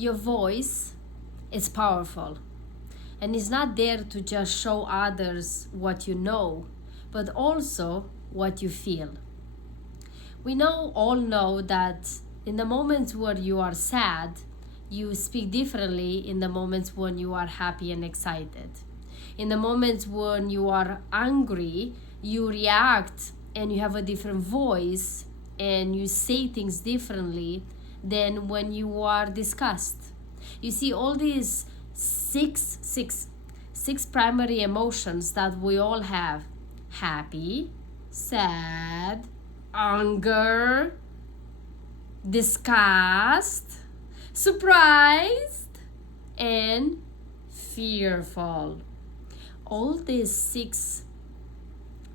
Your voice is powerful, and it's not there to just show others what you know, but also what you feel. We all know that in the moments where you are sad, you speak differently in the moments when you are happy and excited. In the moments when you are angry, you react and you have a different voice and you say things differently than when you are disgusted. You see, all these six primary emotions that we all have: happy, sad, anger, disgust, surprised, and fearful. All these six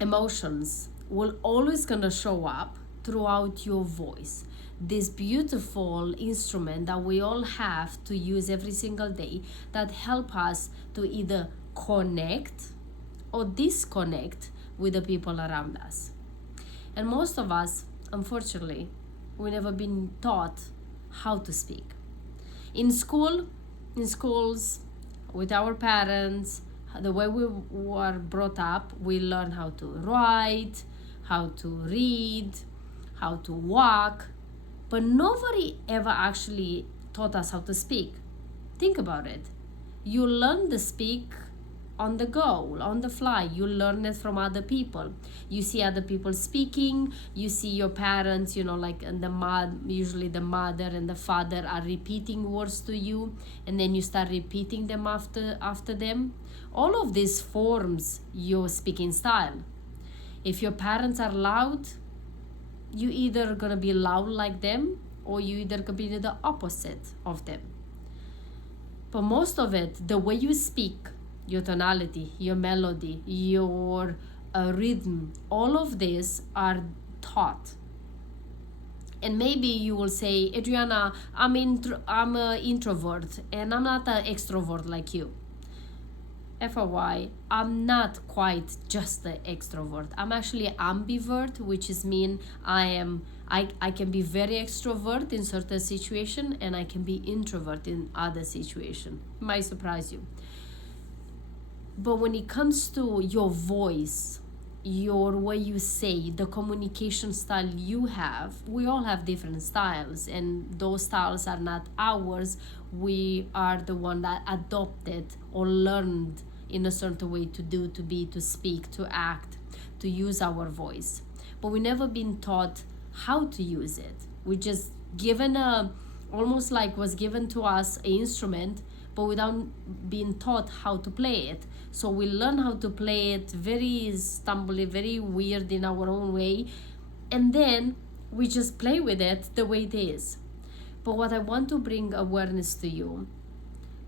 emotions will always gonna show up throughout your voice, this beautiful instrument that we all have to use every single day, that help us to either connect or disconnect with the people around us. And most of us, unfortunately, we never been taught how to speak. In schools, with our parents, the way we were brought up, we learn how to write, how to read, how to walk, but nobody ever actually taught us how to speak. Think about it. You learn to speak on the go, on the fly. You learn it from other people. You see other people speaking. You see your parents, like usually the mother and the father are repeating words to you, and then you start repeating them after them. All of this forms your speaking style. If your parents are loud, you either gonna be loud like them, or you either gonna be the opposite of them. But most of it, the way you speak, your tonality, your melody, your rhythm, all of these are taught. And maybe you will say, Adriana, I'm an introvert and I'm not an extrovert like you. FYI, I'm not quite just an extrovert. I'm actually ambivert, which is mean I can be very extrovert in certain situation and I can be introvert in other situation. Might surprise you. But when it comes to your voice, your way you say, the communication style you have, we all have different styles, and those styles are not ours. We are the one that adopted or learned in a certain way to do, to be, to speak, to act, to use our voice. But we never been taught how to use it. We just given almost like was given to us an instrument, but without being taught how to play it. So we learn how to play it very stumbly, very weird in our own way, and then we just play with it the way it is. But what I want to bring awareness to you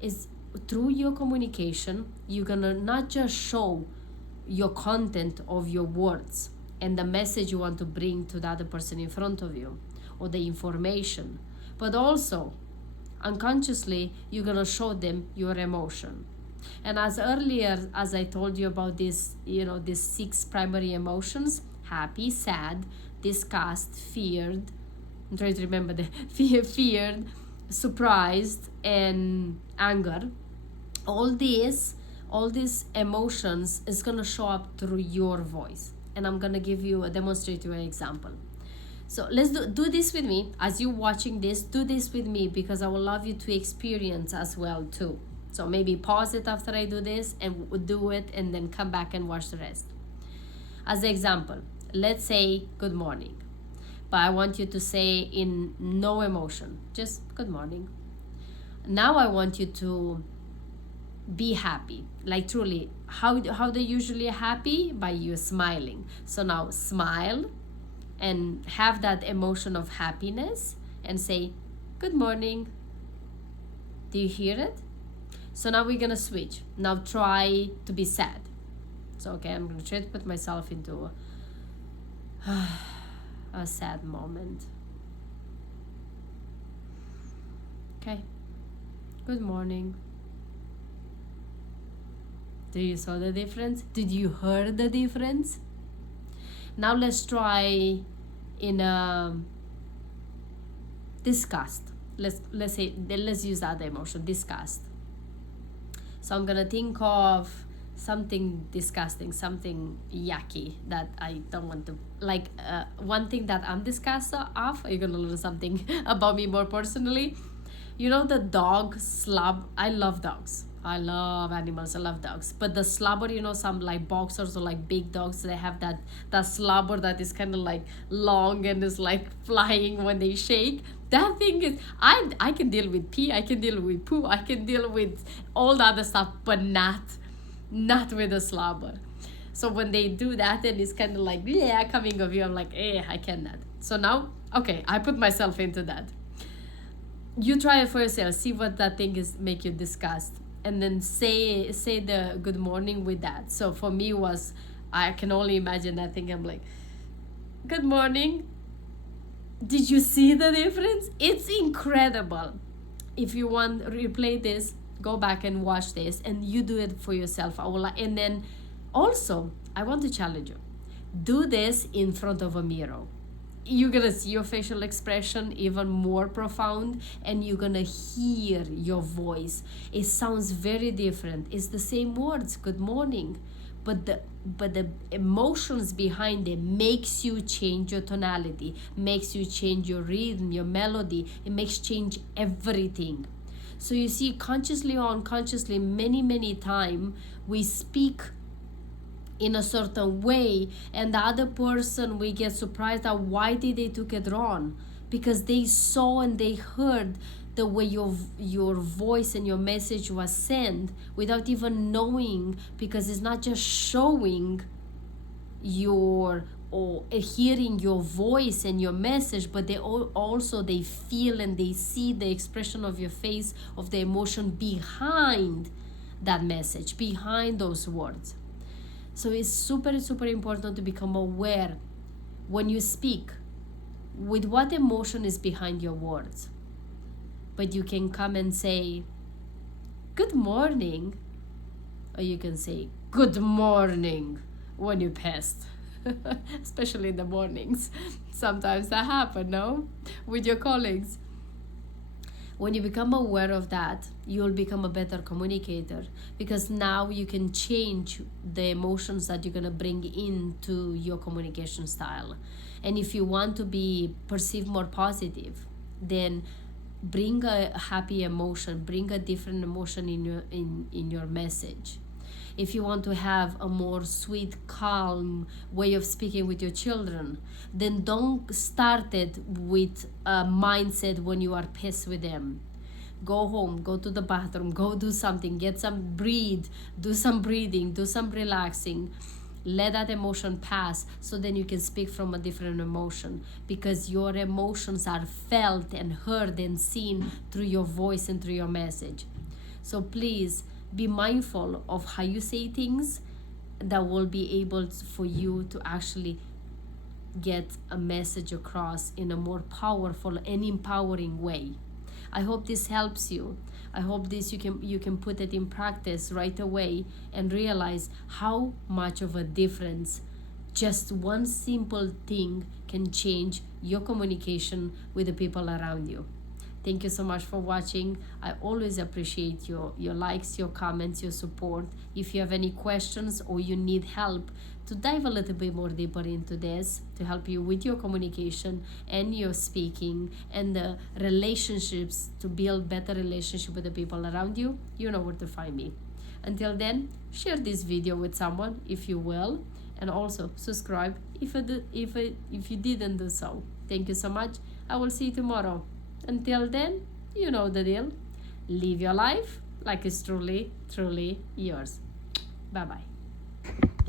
is, through your communication, you're gonna not just show your content of your words and the message you want to bring to the other person in front of you, or the information, but also unconsciously you're gonna show them your emotion. And as earlier as I told you about this, these six primary emotions: happy, sad, disgust, feared, I'm trying to remember the feared, surprised, and anger. All these emotions is gonna show up through your voice, and I'm gonna demonstrate you an example. So let's do this with me. As you're watching this, do this with me, because I would love you to experience as well too. So maybe pause it after I do this and do it, and then come back and watch the rest. As an example, let's say good morning, but I want you to say in no emotion, just good morning. Now I want you to be happy, like truly. How they usually happy? By you smiling. So now smile and have that emotion of happiness and say good morning. Do you hear it? So now we're gonna switch. Now try to be sad. So okay, I'm gonna try to put myself into a sad moment. Okay, good morning. Do you saw the difference? Did you hear the difference? Now let's try in disgust. let's use that emotion, disgust. So I'm gonna think of something disgusting, something yucky that I don't want to, like, one thing that I'm disgusted of. You're gonna learn something about me more personally. You know the dog slub? I love dogs. I love animals. I love dogs. But the slobber, you know, some like boxers or like big dogs, they have that slobber that is kind of like long and is like flying when they shake. That thing is, I can deal with pee, I can deal with poo, I can deal with all the other stuff, but not with the slobber. So when they do that, and it's kind of like, yeah, coming of you, I'm like, I cannot. So now, okay, I put myself into that. You try it for yourself, see what that thing is make you disgust, and then say the good morning with that. So for me was, I can only imagine that thing. I'm like, good morning. Did you see the difference? It's incredible. If you want replay this, go back and watch this, and you do it for yourself. And then also I want to challenge you, do this in front of a mirror. You're gonna see your facial expression even more profound, and you're gonna hear your voice. It sounds very different. It's the same words, good morning, but the emotions behind it makes you change your tonality, makes you change your rhythm, your melody. It makes change everything. So you see, consciously or unconsciously, many times we speak in a certain way, and the other person, we get surprised at why did they took it wrong, because they saw and they heard the way your voice and your message was sent without even knowing, because it's not just showing your or hearing your voice and your message, but they also they feel and they see the expression of your face, of the emotion behind that message, behind those words. So it's super important to become aware when you speak with what emotion is behind your words. But you can come and say, good morning, or you can say, good morning when you're pissed. Especially in the mornings. Sometimes that happens, no? With your colleagues. When you become aware of that, you'll become a better communicator, because now you can change the emotions that you're going to bring into your communication style. And if you want to be perceived more positive, then bring a happy emotion, bring a different emotion in your message. If you want to have a more sweet, calm way of speaking with your children, then don't start it with a mindset when you are pissed with them. Go home, go to the bathroom, go do something, get some breathe, do some breathing, do some relaxing. Let that emotion pass, so then you can speak from a different emotion, because your emotions are felt and heard and seen through your voice and through your message. So please, be mindful of how you say things that will be able for you to actually get a message across in a more powerful and empowering way. I hope this helps you. I hope this you can put it in practice right away and realize how much of a difference just one simple thing can change your communication with the people around you. Thank you so much for watching. I always appreciate your likes, your comments, your support. If you have any questions or you need help to dive a little bit more deeper into this, to help you with your communication and your speaking and the relationships, to build better relationship with the people around you, you know where to find me. Until then, share this video with someone if you will, and also subscribe if you didn't do so. Thank you so much. I will see you tomorrow. Until then, you know the deal. Live your life like it's truly yours. Bye-bye.